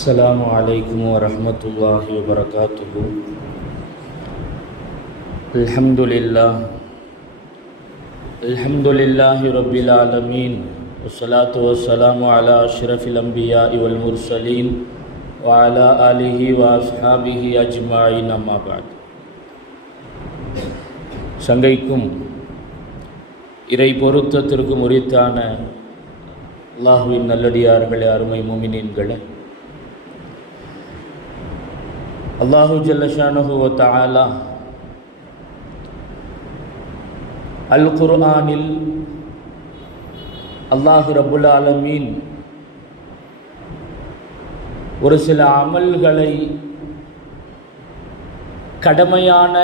السلام عليكم ورحمة الله وبركاته الحمد لله الحمد لله رب العالمين والصلاة والسلام على أشرف الأنبياء والمرسلين وعلى آله وأصحابه أجمعين أما بعد சங்கைக்கும் இறை பொருத்தத்திற்கும் உரித்தான அல்லாஹுவின் நல்லடியார்களே அருமை முமினீன்களே அல்லாஹு ஜல்லஷானு தாலா அல் குர்ஆனில் அல்லாஹு ரபுல் ஆலமீன் ஒரு சில அமல்களை கடமையான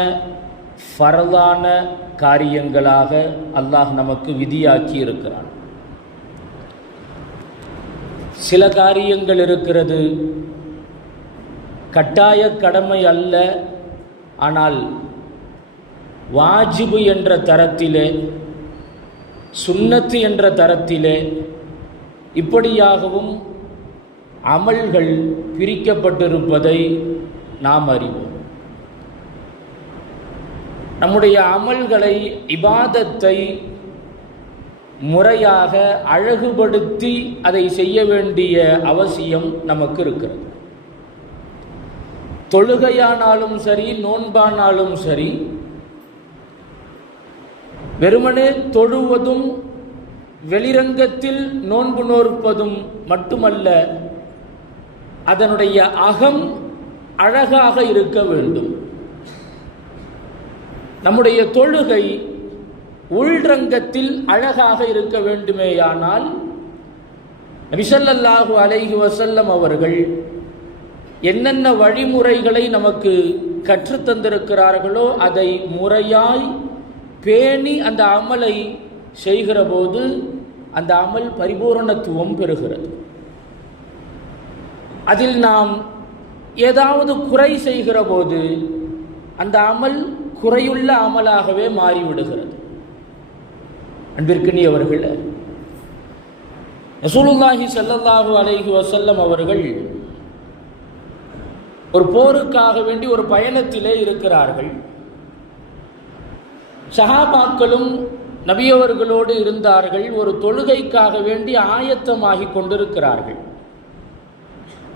ஃபரதான காரியங்களாக அல்லாஹ் நமக்கு விதியாக்கி இருக்கிறான் சில காரியங்கள் இருக்கிறது கட்டாய கடமை அல்ல. ஆனால் வாஜிபு என்ற தரத்திலே சுன்னத்து என்ற தரத்திலே இப்படியாகவும் அமல்கள் பிரிக்கப்பட்டிருப்பதை நாம் அறிவோம். நம்முடைய அமல்களை இபாதத்தை முறையாக அழகுபடுத்தி அதை செய்ய வேண்டிய அவசியம் நமக்கு இருக்கிறது. தொழுகையானாலும் சரி நோன்பானாலும் சரி வெறுமனே தொழுவதும் வெளிரங்கத்தில் நோன்பு நோற்பதும் மட்டுமல்ல அதனுடைய அகம் அழகாக இருக்க வேண்டும். நம்முடைய தொழுகை உள்ரங்கத்தில் அழகாக இருக்க வேண்டுமேயானால் விசல்லல்லாஹு அலைஹி வசல்லம் அவர்கள் என்னென்ன வழிமுறைகளை நமக்கு கற்றுத்தந்திருக்கிறார்களோ அதை முறையாய் பேணி அந்த அமலை செய்கிற போது அந்த அமல் பரிபூரணத்துவம் பெறுகிறது. அதில் நாம் ஏதாவது குறை செய்கிற போது அந்த அமல் குறையுள்ள அமலாகவே மாறிவிடுகிறது. அன்பிற்கினியவர்கள் ரசூலுல்லாஹி சல்லல்லாஹு அலைஹி வசல்லம் அவர்கள் ஒரு போருக்காக வேண்டி ஒரு பயணத்திலே இருக்கிறார்கள். சஹாபாக்களும் நபியவர்களோடு இருந்தார்கள். ஒரு தொழுகைக்காக வேண்டி ஆயத்தமாகி கொண்டிருக்கிறார்கள்.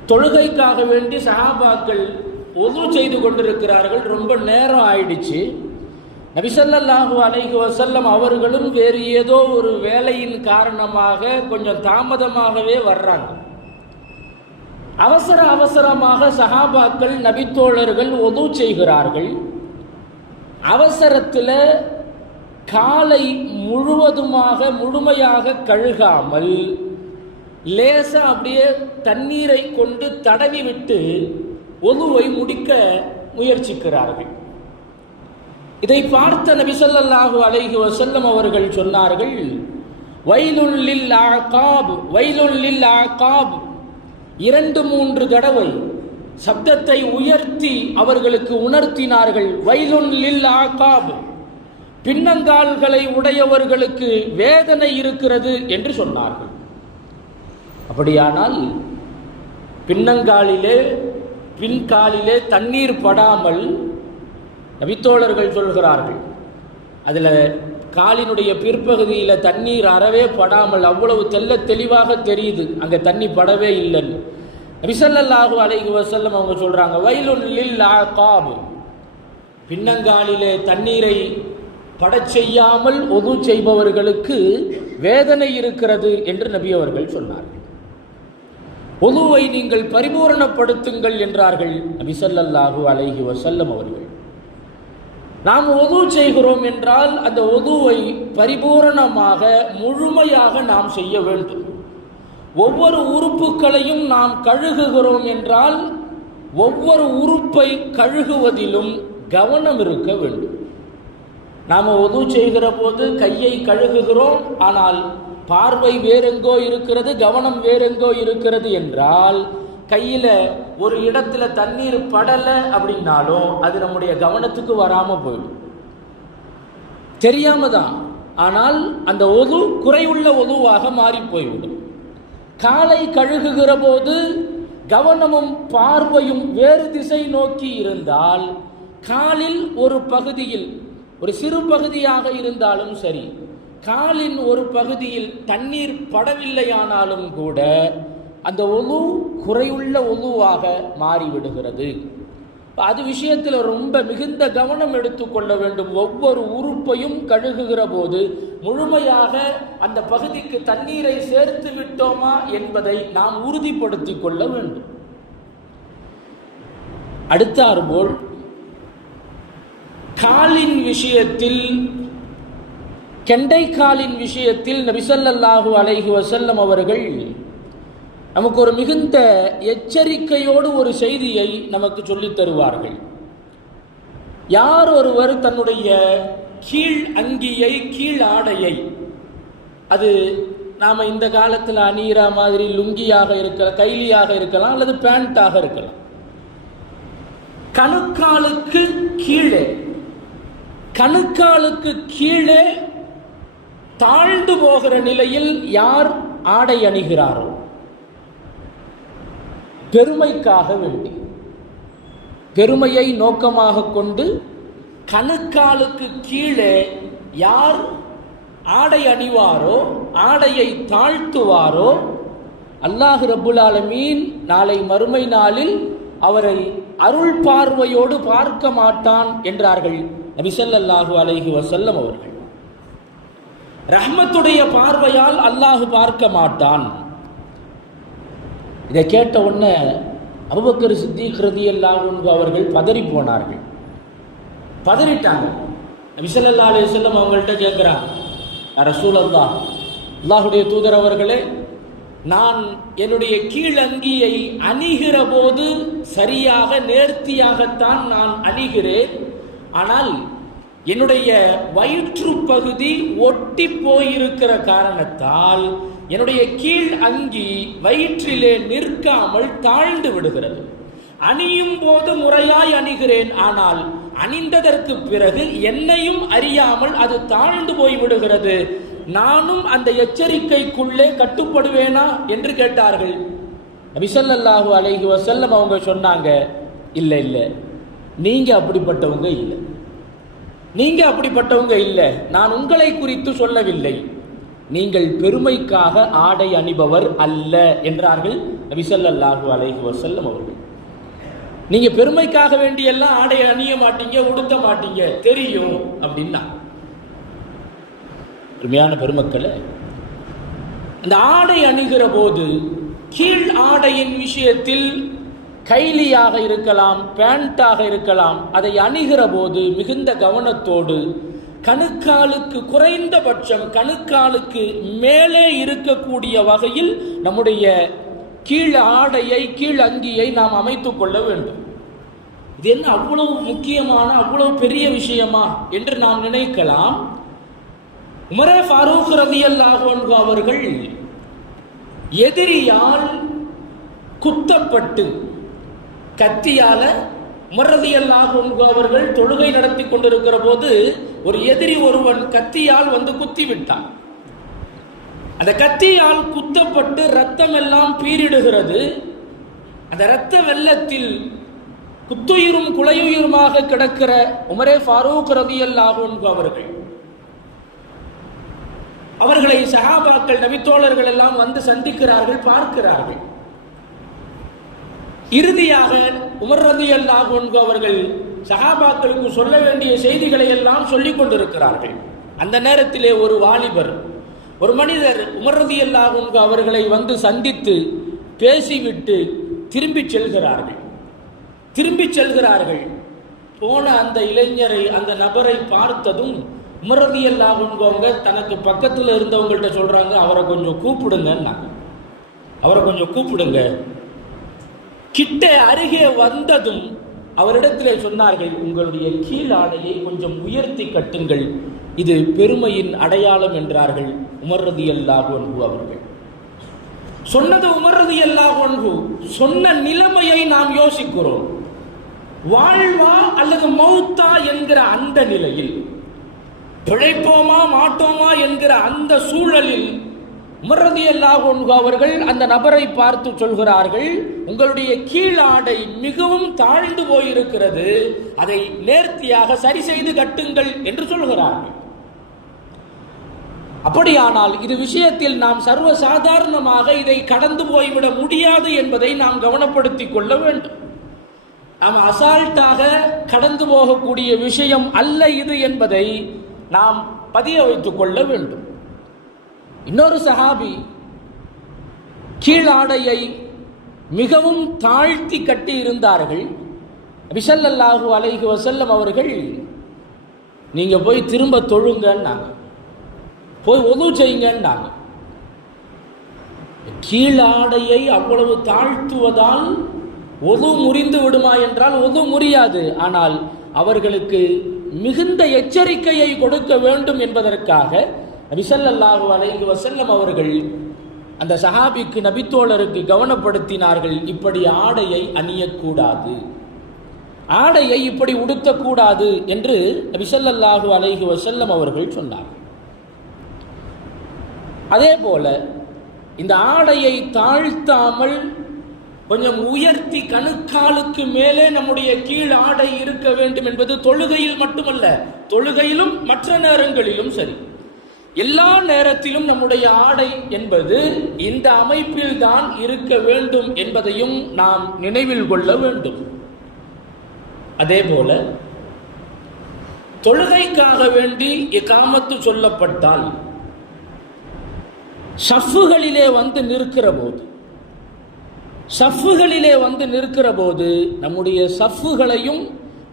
தொழுகைக்காக வேண்டி சஹாபாக்கள் ஒது செய்து கொண்டிருக்கிறார்கள். ரொம்ப நேரம் ஆயிடுச்சு. நபிசல்லாஹு அலைஹி வசல்லம் அவர்களும் வேறு ஏதோ ஒரு வேலையின் காரணமாக கொஞ்சம் தாமதமாகவே வர்றாங்க. அவசர அவசரமாக சஹாபாக்கள் நபித்தோழர்கள் ஒது செய்கிறார்கள். அவசரத்தில் காலை முழுவதுமாக முழுமையாக கழுகாமல் லேசாக அப்படியே தண்ணீரை கொண்டு தடவி விட்டு ஒதுவை முடிக்க முயற்சிக்கிறார்கள். இதை பார்த்த நபிசல்லாஹு அலைஹி வசல்லம் அவர்கள் சொன்னார்கள் வயலுள்ளில் ஆகாப் வயலுள்ளில் ஆகாப் இரண்டு மூன்று தடவை சப்தத்தை உயர்த்தி அவர்களுக்கு உணர்த்தினார்கள். வைலுல்லில் ஆகாப். பின்னங்கால்களை உடையவர்களுக்கு வேதனை இருக்கிறது என்று சொன்னார்கள். அப்படியானால் பின்னங்காலிலே பின்காலிலே தண்ணீர் படாமல் நபித்தோழர்கள் சொல்கிறார்கள். அதில் காலினுடைய பிற்பகுதியில் தண்ணீர் அறவே படாமல் அவ்வளவு தெல்ல தெளிவாக தெரியுது. அங்கே தண்ணி படவே இல்லைன்னு நபிசல்லாஹு அலைகு வசல்லம் அவங்க சொல்கிறாங்க வயலுல்லில் ஆகாப் பின்னங்காலிலே தண்ணீரை படச் செய்யாமல் ஒது செய்பவர்களுக்கு வேதனை இருக்கிறது என்று நபி அவர்கள் சொன்னார்கள் ஒதுவை நீங்கள் பரிபூரணப்படுத்துங்கள் என்றார்கள் நபிசல்லாஹு அலைஹி வசல்லம் அவர்கள். நாம் ஒது செய்கிறோம் என்றால் அந்த ஒதுவை பரிபூரணமாக முழுமையாக நாம் செய்ய வேண்டும். ஒவ்வொரு உறுப்புகளையும் நாம் கழுகுகிறோம் என்றால் ஒவ்வொரு உறுப்பை கழுகுவதிலும் கவனம் இருக்க வேண்டும். நாம் ஒது செய்கிற போது கையை கழுகுகிறோம் ஆனால் பார்வை வேறெங்கோ இருக்கிறது கவனம் வேறெங்கோ இருக்கிறது என்றால் கையில் ஒரு இடத்துல தண்ணீர் படலை அப்படின்னாலும் அது நம்முடைய கவனத்துக்கு வராமல் போயிடும். தெரியாம தான். ஆனால் அந்த ஒது குறையுள்ள ஒதுவாக மாறி போய்விடும். காலை கழுகுகிற போது கவனமும் பார்வையும் வேறு திசை நோக்கி இருந்தால் காலில் ஒரு பகுதியில் ஒரு சிறு பகுதியாக இருந்தாலும் சரி காலின் ஒரு பகுதியில் தண்ணீர் படவில்லையானாலும் கூட அந்த ஒலு குறையுள்ள ஒலுவாக மாறிவிடுகிறது. அது விஷயத்தில் ரொம்ப மிகுந்த கவனம் எடுத்துக்கொள்ள வேண்டும். ஒவ்வொரு உறுப்பையும் கழுகுகிற போது முழுமையாக அந்த பகுதிக்கு தண்ணீரை சேர்த்து விட்டோமா என்பதை நாம் உறுதிப்படுத்திக் கொள்ள வேண்டும். அடுத்தாறுபோல் காலின் விஷயத்தில் கெண்டைக்காலின் விஷயத்தில் நபிசல்லாஹு அலைஹி வசல்லம் அவர்கள் நமக்கு ஒரு மிகுந்த எச்சரிக்கையோடு ஒரு செய்தியை நமக்கு சொல்லித் தருவார்கள். யார் ஒருவர் தன்னுடைய கீழ் அங்கியை கீழ் ஆடையை அது நாம் இந்த காலத்தில் அணிகிற மாதிரி லுங்கியாக இருக்கலாம் கைலியாக இருக்கலாம் அல்லது பேண்ட்டாக இருக்கலாம். கணுக்காலுக்கு கீழே கணுக்காலுக்கு கீழே தாழ்ந்து போகிற நிலையில் யார் ஆடை அணிகிறாரோ பெருமைக்காக வேண்டி. பெருமையை நோக்கமாக கொண்டு கணுக்காலுக்கு கீழே யார் ஆடை அணிவாரோ ஆடையை தாழ்த்துவாரோ அல்லாஹ் ரபுல் ஆலமீன் நாளை மறுமை நாளில் அவரை அருள் பார்வையோடு பார்க்க மாட்டான் என்றார்கள் நபிசல்லாஹு அலைஹி வசல்லம் அவர்கள். ரஹ்மத்துடைய பார்வையால் அல்லாஹு பார்க்க மாட்டான். இதை கேட்ட உடனே அபுபக்கர் சித்திக் ரதியல்லாஹு அவர்கள் பதறி போனார்கள். பதறிட்டாங்க. விசலல்லா அலி செல்லம் அவங்கள்ட்ட கேட்குறான் ரசூல் அல்லா அல்லாஹுடைய தூதர் அவர்களே நான் என்னுடைய கீழங்கியை அணிகிற போது சரியாக நேர்த்தியாகத்தான் நான் அணிகிறேன். ஆனால் என்னுடைய வயிற்று பகுதி ஒட்டி போயிருக்கிற காரணத்தால் என்னுடைய கீழ் அங்கி வயிற்றிலே நிற்காமல் தாழ்ந்து விடுகிறது. அணியும் போது முறையாய் அணிகிறேன் ஆனால் அணிந்ததற்கு பிறகு என்னையும் அறியாமல் அது தாழ்ந்து போய் விடுகிறது. நானும் அந்த எச்சரிக்கைக்குள்ளே கட்டுப்படுவேனா என்று கேட்டார்கள். நபிசல்லாஹு அலைஹி வசல்லம் அவங்க சொன்னாங்க இல்லை இல்லை. நீங்க அப்படிப்பட்டவங்க இல்லை. நீங்க அப்படிப்பட்டவங்க இல்லை. நான் உங்களை குறித்து சொல்லவில்லை. நீங்கள் பெருமைக்காக ஆடை அணிபவர் அல்ல என்றார்கள் நபிசல்லாஹு அலைஹி வசல்லம் அவர்கள். நீங்க பெருமைக்காக வேண்டியெல்லாம் ஆடை அணிய மாட்டீங்க உடுத்த மாட்டீங்க தெரியும் அப்படின்னா. உண்மையான பெருமக்களை அந்த ஆடை அணிகிற போது கீழ் ஆடையின் விஷயத்தில் கைலியாக இருக்கலாம் பேண்டாக இருக்கலாம் அதை அணிகிற போது மிகுந்த கவனத்தோடு கணுக்காலுக்கு குறைந்தபட்சம் கணுக்காலுக்கு மேலே இருக்கக்கூடிய வகையில் நம்முடைய கீழ் ஆடையை கீழ் அங்கியை நாம் அமைத்துக் கொள்ள வேண்டும். இது என்ன அவ்வளவு முக்கியமான அவ்வளவு பெரிய விஷயமா என்று நாம் நினைக்கலாம். உமரே ஃபாரூக் ரதி அல்லாஹு அவர்கள் எதிரியால் குத்தப்பட்டு கத்தியால உமரதி அல்லாஹு அவர்கள் தொழுகை நடத்தி கொண்டிருக்கிற போது ஒரு எதிரி ஒருவன் கத்தியால் வந்து குத்தி விட்டான் அந்த கத்தியால் குத்தப்பட்டு ரத்தம் எல்லாம் பீரிடுகிறது. அந்த இரத்த வெள்ளத்தில் குத்துயிரும் குலையுயிருமாக கிடக்கிற உமரே ஃபாரூக் ரதி அல்லாஹு அவர்கள். அவர்களை சஹாபாக்கள் நபித்தோழர்கள் எல்லாம் வந்து சந்திக்கிறார்கள் பார்க்கிறார்கள். இறுதியாக உமர்ரதி அல்லாஹ் அவர்கள் சகாபாக்களுக்கு சொல்ல வேண்டிய செய்திகளை எல்லாம் சொல்லிக் கொண்டிருக்கிறார்கள். அந்த நேரத்திலே ஒரு வாலிபர் ஒரு மனிதர் உமர் ரதி அல்லாஹ் அவர்களை வந்து சந்தித்து பேசிவிட்டு திரும்பி செல்கிறார்கள். திரும்பி செல்கிறார்கள். போன அந்த இளைஞரை அந்த நபரை பார்த்ததும் உமரதி அல்லாஹுங்கவங்க தனக்கு பக்கத்தில் இருந்தவங்கள்ட்ட சொல்கிறாங்க அவரை கொஞ்சம் கூப்பிடுங்கன்னாங்க. அவரை கொஞ்சம் கூப்பிடுங்க. கிட்ட அருகே வந்ததும் அவரிடத்திலே சொன்னார்கள் உங்களுடைய கீழ் ஆடையை கொஞ்சம் உயர்த்தி கட்டுங்கள். இது பெருமையின் அடையாளம் என்றார்கள் உமர்ரதி அல்லாஹு அவர்கள். சொன்னது உமர்றது எல்லா ஒன்று சொன்ன நிலைமையை நாம் யோசிக்கிறோம். வாழ்வா அல்லது மௌத்தா என்கிற அந்த நிலையில் பிழைப்போமா மாட்டோமா என்கிற அந்த சூழலில் உமரதி அல்லாஹ் அவர்கள் அந்த நபரை பார்த்து சொல்கிறார்கள் உங்களுடைய கீழாடை மிகவும் தாழ்ந்து போயிருக்கிறது அதை நேர்த்தியாக சரி செய்து கட்டுங்கள் என்று சொல்கிறார்கள். அப்படியானால் இது விஷயத்தில் நாம் சர்வ சாதாரணமாக இதை கடந்து போய்விட முடியாது என்பதை நாம் கவனப்படுத்திக் கொள்ள வேண்டும். நாம் அசால்ட்டாக கடந்து போகக்கூடிய விஷயம் அல்ல இது என்பதை நாம் பதிய வைத்துக் கொள்ள வேண்டும். இன்னொரு சஹாபி கீழாடையை மிகவும் தாழ்த்தி கட்டி இருந்தார்கள். விசல்லல்லாஹு அலைஹி வசல்லம் அவர்கள் நீங்கள் போய் திரும்ப தொழுங்கன்னாங்க. போய் ஒது செய்யுங்கன்னாங்க கீழாடையை அவ்வளவு தாழ்த்துவதால் ஒது முறிந்து விடுமா என்றால் ஒது முறியாது. ஆனால் அவர்களுக்கு மிகுந்த எச்சரிக்கையை கொடுக்க வேண்டும் என்பதற்காக நபிசல்லாஹு அலைஹி வசல்லம் அவர்கள் அந்த சஹாபிக்கு நபித்தோழருக்கு கவனப்படுத்தினார்கள் இப்படி ஆடையை அணியக்கூடாது. ஆடையை இப்படி உடுத்தக்கூடாது என்று நபிசல்லாஹு அலைஹி வசல்லம் அவர்கள் சொன்னார். அதே போல இந்த ஆடையை தாழ்த்தாமல் கொஞ்சம் உயர்த்தி கணுக்காலுக்கு மேலே நம்முடைய கீழ் ஆடை இருக்க வேண்டும் என்பது தொழுகையில் மட்டுமல்ல தொழுகையிலும் மற்ற நேரங்களிலும் சரி. எல்லா நேரத்திலும் நம்முடைய ஆடை என்பது இந்த அமைப்பில் தான் இருக்க வேண்டும் என்பதையும் நாம் நினைவில் கொள்ள வேண்டும். அதே போல தொழுகைக்காக வேண்டி இக்காமத்து சொல்லப்பட்டால் சஃப்புகளிலே வந்து நிற்கிற போது சஃப்புகளிலே வந்து நிற்கிற போது நம்முடைய சஃப்புகளையும்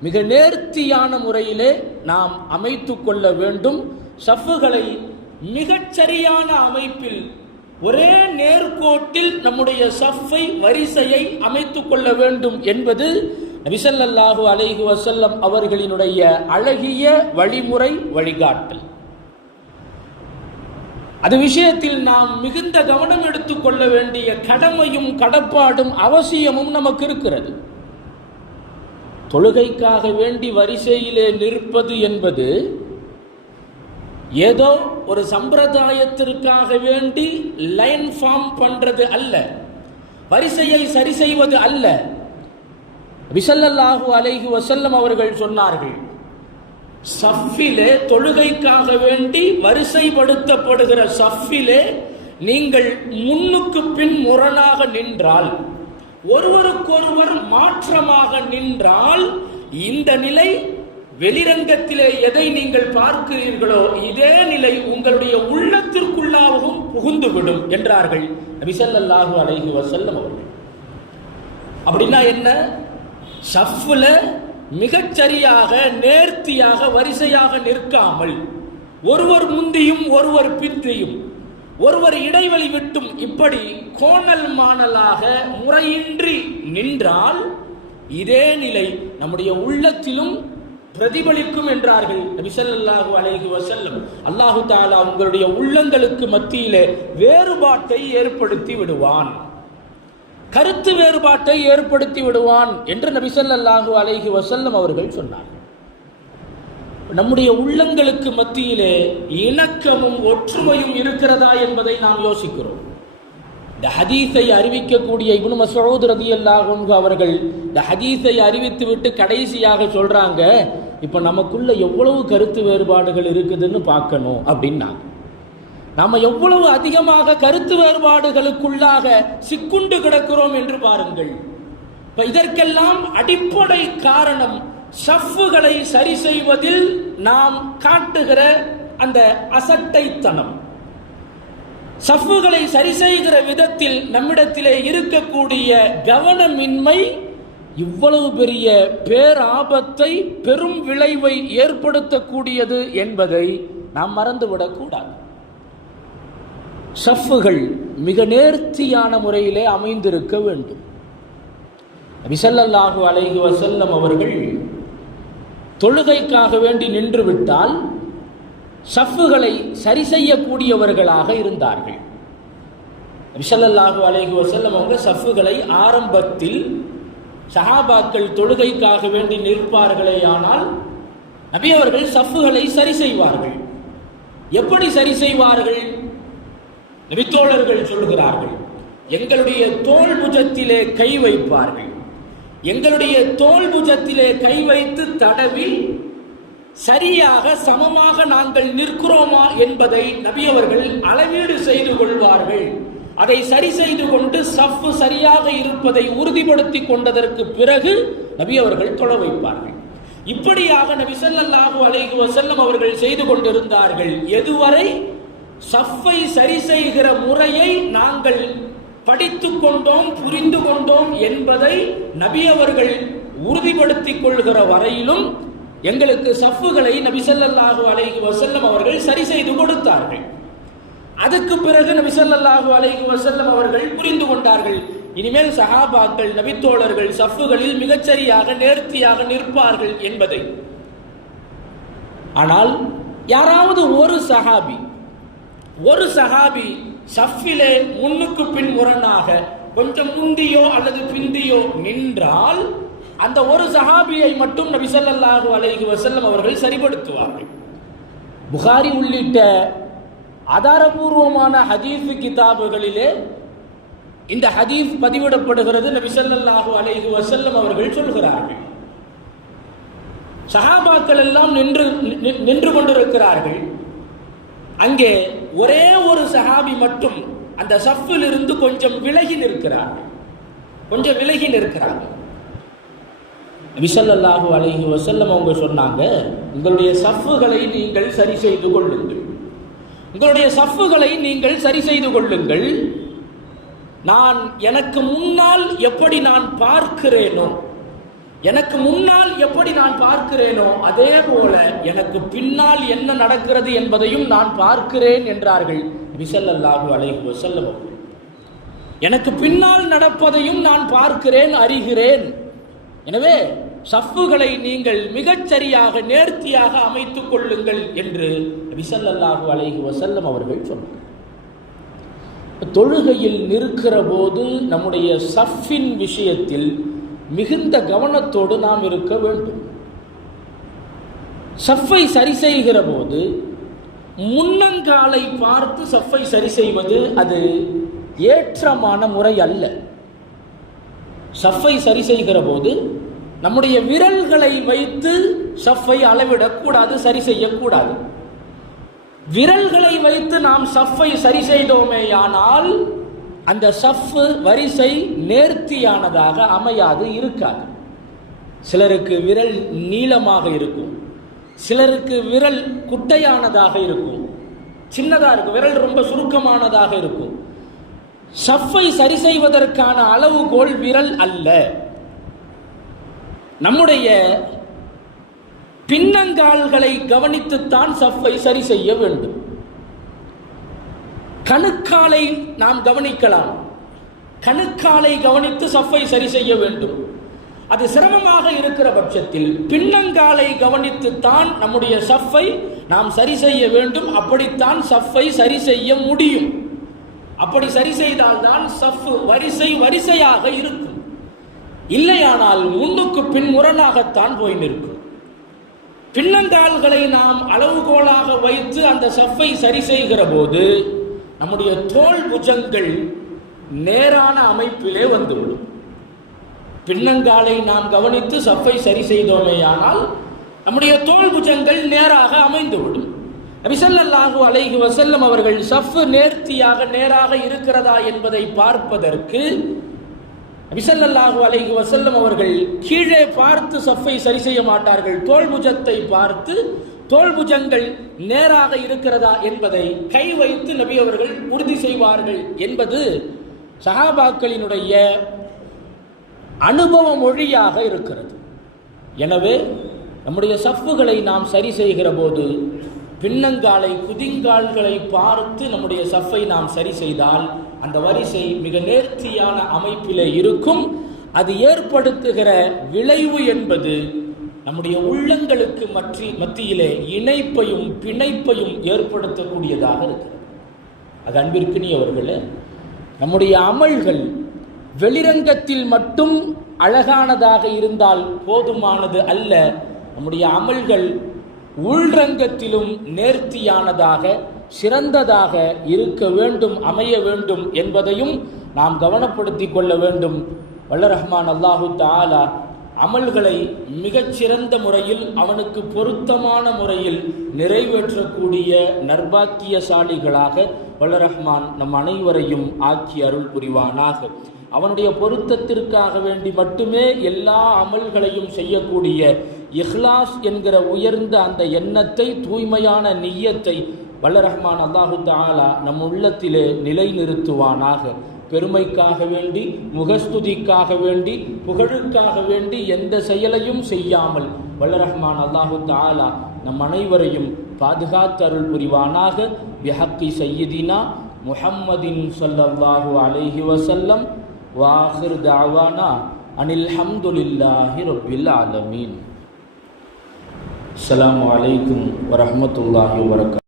மிக நேர்த்தியான முறையிலே நாம் அமைத்து கொள்ள வேண்டும். சஃப்புகளை மிகச்சரியான அமைப்பில் ஒரே நேர்கோட்டில் நம்முடைய சஃப்பை வரிசையை அமைத்துக் கொள்ள வேண்டும் என்பது நபிசல்லாஹு அலைஹி வசல்லம் அவர்களினுடைய அழகிய வழிமுறை வழிகாட்டல். அது விஷயத்தில் நாம் மிகுந்த கவனம் எடுத்துக்கொள்ள வேண்டிய கடமையும் கடப்பாடும் அவசியமும் நமக்கு இருக்கிறது. தொழுகைக்காக வேண்டி வரிசையிலே நிற்பது என்பது ஏதோ ஒரு சம்பிரதாயத்திற்காக வேண்டி லைன் ஃபார்ம் பண்றது அல்ல. வரிசையை சரி செய்வது அல்ல. விசல்லல்லாஹு அலைஹி வசல்லம் அவர்கள் சொன்னார்கள் சஃபிலே தொழுகைக்காக வேண்டி வரிசைப்படுத்தப்படுகிற சஃபிலே நீங்கள் முன்னுக்கு பின் முரணாக நின்றால் ஒருவருக்கொருவர் மாற்றமாக நின்றால் இந்த நிலை வெளிரங்கத்திலே எதை நீங்கள் பார்க்கிறீர்களோ இதே நிலை உங்களுடைய உள்ளத்திற்குள்ளாகவும் புகுந்துவிடும் என்றார்கள் நபிசல்லாஹு அலைஹி வசல்லம் அவர்கள். அப்படின்னா என்ன? ஷஃப்ல மிகச்சரியாக நேர்த்தியாக வரிசையாக நிற்காமல் ஒருவர் முந்தியும் ஒருவர் பிந்தியும் ஒருவர் இடைவெளி விட்டும் இப்படி கோணல் மாணலாக முறையின்றி நின்றால் இதே நிலை நம்முடைய உள்ளத்திலும் பிரதிபலிக்கும் என்றார்கள் நபிசல்லாஹு அலைஹி வசல்லம் அல்லாஹு தாலா உங்களுடைய உள்ளங்களுக்கு மத்தியிலே வேறுபாட்டை ஏற்படுத்தி விடுவான். கருத்து வேறுபாட்டை ஏற்படுத்தி விடுவான் என்று நபிசல்லாஹு அலைஹி வசல்லம் அவர்கள் சொன்னார் நம்முடைய உள்ளங்களுக்கு மத்தியிலே இணக்கமும் ஒற்றுமையும் இருக்கிறதா என்பதை நாம் யோசிக்கிறோம். இந்த ஹதீஸை அறிவிக்கக்கூடிய இப்னு மசூத் ரதியல்லாஹு அவர்கள் இந்த ஹதீஸை அறிவித்து விட்டு கடைசியாக சொல்றாங்க இப்போ நமக்குள்ள எவ்வளவு கருத்து வேறுபாடுகள் இருக்குதுன்னு பார்க்கணும் அப்படின்னாங்க நாம் எவ்வளவு அதிகமாக கருத்து வேறுபாடுகளுக்குள்ளாக சிக்குண்டு கிடக்கிறோம் என்று பாருங்கள். இப்போ இதற்கெல்லாம் அடிப்படை காரணம் சஃப்புகளை சரி செய்வதில் நாம் காட்டுகிற அந்த அசட்டைத்தனம். சஃப்புகளை சரி செய்கிற விதத்தில் நம்மிடத்திலே இருக்கக்கூடிய கவனமின்மை இவ்வளவு பெரிய பேராபத்தை பெரும் விளைவை ஏற்படுத்தக்கூடியது என்பதை நாம் மறந்துவிடக்கூடாது ஷஃப்புகள் மிக நேர்த்தியான முறையிலே அமைந்திருக்க வேண்டும். விசல்லல்லாஹு அலைஹி வசல்லம் அவர்கள் தொழுகைக்காக வேண்டி நின்றுவிட்டால் சஃப்புகளை ஷஃப்புகளை சரி செய்யக்கூடியவர்களாக இருந்தார்கள். விசல்லல்லாஹு அலைஹி வசல்லம் அவங்க சஃப்புகளை ஆரம்பத்தில் சஹாபாக்கள் தொழுகைக்காக வேண்டி நிற்பார்களே ஆனால் நபி அவர்கள் சஃப்புகளை சரி செய்வார்கள். எப்படி சரி செய்வார்கள்? நபித்தோழர்கள் சொல்கிறார்கள் எங்களுடைய தோல் புஜத்திலே கை வைப்பார்கள். எங்களுடைய தோல் புஜத்திலே கை வைத்து தடவி சரியாக சமமாக நாங்கள் நிற்கிறோமா என்பதை நபியவர்கள் அளவீடு செய்து கொள்வார்கள். அதை சரி செய்து கொண்டு சஃப் சரியாக இருப்பதை உறுதிப்படுத்திக் கொண்டதற்கு பிறகு நபி அவர்கள் தொழ வைப்பார்கள். இப்படியாக நபி சொல்லாஹு அலைஹி வசல்லம் அவர்கள் செய்து கொண்டிருந்தார்கள். எதுவரை? சஃப்பை சரி செய்கிற முறையை நாங்கள் படித்து கொண்டோம் புரிந்து கொண்டோம் என்பதை நபி அவர்கள் உறுதிப்படுத்திக் கொள்கிற வரையிலும் எங்களுக்கு சஃப்புகளை நபி ஸல்லல்லாஹு அலைஹி வசல்லம் அவர்கள் சரி செய்து கொடுத்தார்கள். அதுக்கு பிறகு நபி சொல்லாஹு அலைஹி வசல்லம் அவர்கள் புரிந்து கொண்டார்கள். இனிமேல் சஹாபாக்கள் நபித்தோழர்கள் சஃப்புகளில் மிகச்சரியாக நேர்த்தியாக நிற்பார்கள் என்பதை. ஆனால் யாராவது ஒரு சஹாபி ஒரு சஹாபி சஃபிலே முன்னுக்கு பின் முரணாக கொஞ்சம் முந்தியோ அல்லது பிந்தியோ நின்றால் அந்த ஒரு சஹாபியை மட்டும் நபி ஸல்லல்லாஹு அலைஹி வசல்லம் அவர்கள் சரிபடுத்துவார்கள் புகாரி உள்ளிட்ட ஆதாரபூர்வமான ஹதீஸ் கிதாபுகளிலே இந்த ஹதீஸ் பதிவிடப்படுகிறது. நபிசல்லாஹு அலைஹு வசல்லம் அவர்கள் சொல்கிறார்கள். சஹாபாக்கள் எல்லாம் நின்று நின்று கொண்டிருக்கிறார்கள். அங்கே ஒரே ஒரு சஹாபி மட்டும் அந்த சஃப்பில் இருந்து கொஞ்சம் விலகி நிற்கிறார்கள் கொஞ்சம் விலகி நிற்கிறாங்க விசல்லாஹு ஸல்லல்லாஹு அலைஹி வஸல்லம் அவங்க சொன்னாங்க உங்களுடைய சஃப்புகளை நீங்கள் சரி செய்து கொள்ளுங்கள். உங்களுடைய சஃப்புகளை நீங்கள் சரி செய்து கொள்ளுங்கள். நான் எனக்கு முன்னால் எப்படி நான் பார்க்கிறேனோ எனக்கு முன்னால் எப்படி நான் பார்க்கிறேனோ அதே போல எனக்கு பின்னால் என்ன நடக்கிறது என்பதையும் நான் பார்க்கிறேன் என்றார்கள் விசல்லல்லாஹு அலைஹி வஸல்லம். எனக்கு பின்னால் நடப்பதையும் நான் பார்க்கிறேன் அறிகிறேன். எனவே சஃப்புகளை நீங்கள் மிகச்சரியாக நேர்த்தியாக அமைத்துக் கொள்ளுங்கள் என்று விசல்லல்லாஹு அலைஹி வசல்லம் அவர்கள் சொன்னார். தொழுகையில் நிற்கிற போது நம்முடைய சஃபின் விஷயத்தில் மிகுந்த கவனத்தோடு நாம் இருக்க வேண்டும். சஃப்பை சரி செய்கிற போது முன்னங்காலை பார்த்து சஃப்பை சரி செய்வது அது ஏற்றமான முறை அல்ல. சஃப்பை சரி செய்கிற போது நம்முடைய விரல்களை வைத்து சஃப்பை அளவிடக்கூடாது சரி செய்யக்கூடாது. விரல்களை வைத்து நாம் சஃப்பை சரி செய்தோமேயானால் அந்த சஃப்பு வரிசை நேர்த்தியானதாக அமையாது இருக்காது. சிலருக்கு விரல் நீளமாக இருக்கும். சிலருக்கு விரல் குட்டையானதாக இருக்கும். சின்னதாக இருக்கும். விரல் ரொம்ப சுருக்கமானதாக இருக்கும். சஃப்பை சரி செய்வதற்கான அளவுகோல் விரல் அல்ல. நம்முடைய பின்னங்கால்களை கவனித்துத்தான் சஃப்பை சரி செய்ய வேண்டும். கணுக்காலை நாம் கவனிக்கலாம். கணுக்காலை கவனித்து சஃப்பை சரி செய்ய வேண்டும். அது சிரமமாக இருக்கிற பட்சத்தில் பின்னங்காலை கவனித்துத்தான் நம்முடைய சஃப்பை நாம் சரி செய்ய வேண்டும். அப்படித்தான் சஃப்பை சரி செய்ய முடியும். அப்படி சரி செய்தால்தான் சஃப் வரிசை வரிசையாக இருக்கும். இல்லையானால் முன்னுக்கு பின் முரணாகத்தான் போய் நிற்கும். பின்னங்கால்களை நாம் அளவுகோலாக வைத்து அந்த சஃப்பை சரி செய்கிற போது நம்முடைய தோல் புஜங்கள் நேரான அமைப்பிலே வந்துவிடும். பின்னங்காலை நாம் கவனித்து சஃப்பை சரி செய்தோமேயானால் நம்முடைய தோல் புஜங்கள் நேராக அமைந்துவிடும். நபிசல்லாஹு அலைஹி வசல்லம் அவர்கள் சஃப் நேர்த்தியாக நேராக இருக்கிறதா என்பதை பார்ப்பதற்கு விசல்லல்லாஹு அலைஹி வசல்லம் அவர்கள் கீழே பார்த்து சஃப்பை சரி செய்ய மாட்டார்கள். தோல்புஜத்தை பார்த்து தோல்புஜங்கள் நேராக இருக்கிறதா என்பதை கை வைத்து நபி அவர்கள் உறுதி செய்வார்கள் என்பது சஹாபாக்களினுடைய அனுபவ மொழியாக இருக்கிறது. எனவே நம்முடைய சஃப்புகளை நாம் சரி செய்கிற போது பின்னங்காலை குதிங்கால்களை பார்த்து நம்முடைய சஃப்பை நாம் சரி செய்தால் அந்த வரிசை மிக நேர்த்தியான அமைப்பிலே இருக்கும். அது ஏற்படுத்துகிற விளைவு என்பது நம்முடைய உள்ளங்களுக்கு மற்றி மத்தியிலே இணைப்பையும் பிணைப்பையும் ஏற்படுத்தக்கூடியதாக இருக்கிறது. அது அன்பிற்கினியவர்களே நம்முடைய அமல்கள் வெளிரங்கத்தில் மட்டும் அழகானதாக இருந்தால் போதுமானது அல்ல. நம்முடைய அமல்கள் உள்ரங்கத்திலும் நேர்த்தியானதாக சிறந்ததாக இருக்க வேண்டும் அமைய வேண்டும் என்பதையும் நாம் கவனப்படுத்தி கொள்ள வேண்டும். வல்ல ரஹ்மான் அல்லாஹு தாலா அமல்களை மிகச்சிறந்த முறையில் அவனுக்கு பொருத்தமான முறையில் நிறைவேற்றக்கூடிய நர்பாக்கியசாலிகளாக வல்ல ரஹ்மான் நம் அனைவரையும் ஆக்கி அருள் புரிவானாக. அவனுடைய பொருத்தத்திற்காக வேண்டி மட்டுமே எல்லா அமல்களையும் செய்யக்கூடிய இஹ்லாஸ் என்கிற உயர்ந்த அந்த எண்ணத்தை தூய்மையான நிய்யத்தை வல்ல ரஹ்மான் அல்லாஹு தாலா நம் உள்ளத்திலே நிலை நிறுத்துவானாக பெருமைக்காக வேண்டி முகஸ்துதிக்காக வேண்டி புகழுக்காக வேண்டி எந்த செயலையும் செய்யாமல் வல்ல ரஹ்மான் அல்லாஹு தாலா நம் அனைவரையும் பாதுகாத்து அருள் புரிவானாக. பிஹக்கி சையதினா முஹம்மதின் சொல்லல்லாஹு அலைஹி வசல்லம் வாஹிர் தாவானா அனில் ஹம்துலில்லாஹி ரபில் ஆலமீன். அஸ்ஸலாமு அலைக்கும் வரமத்துல்லாஹி வபரகாத்துஹு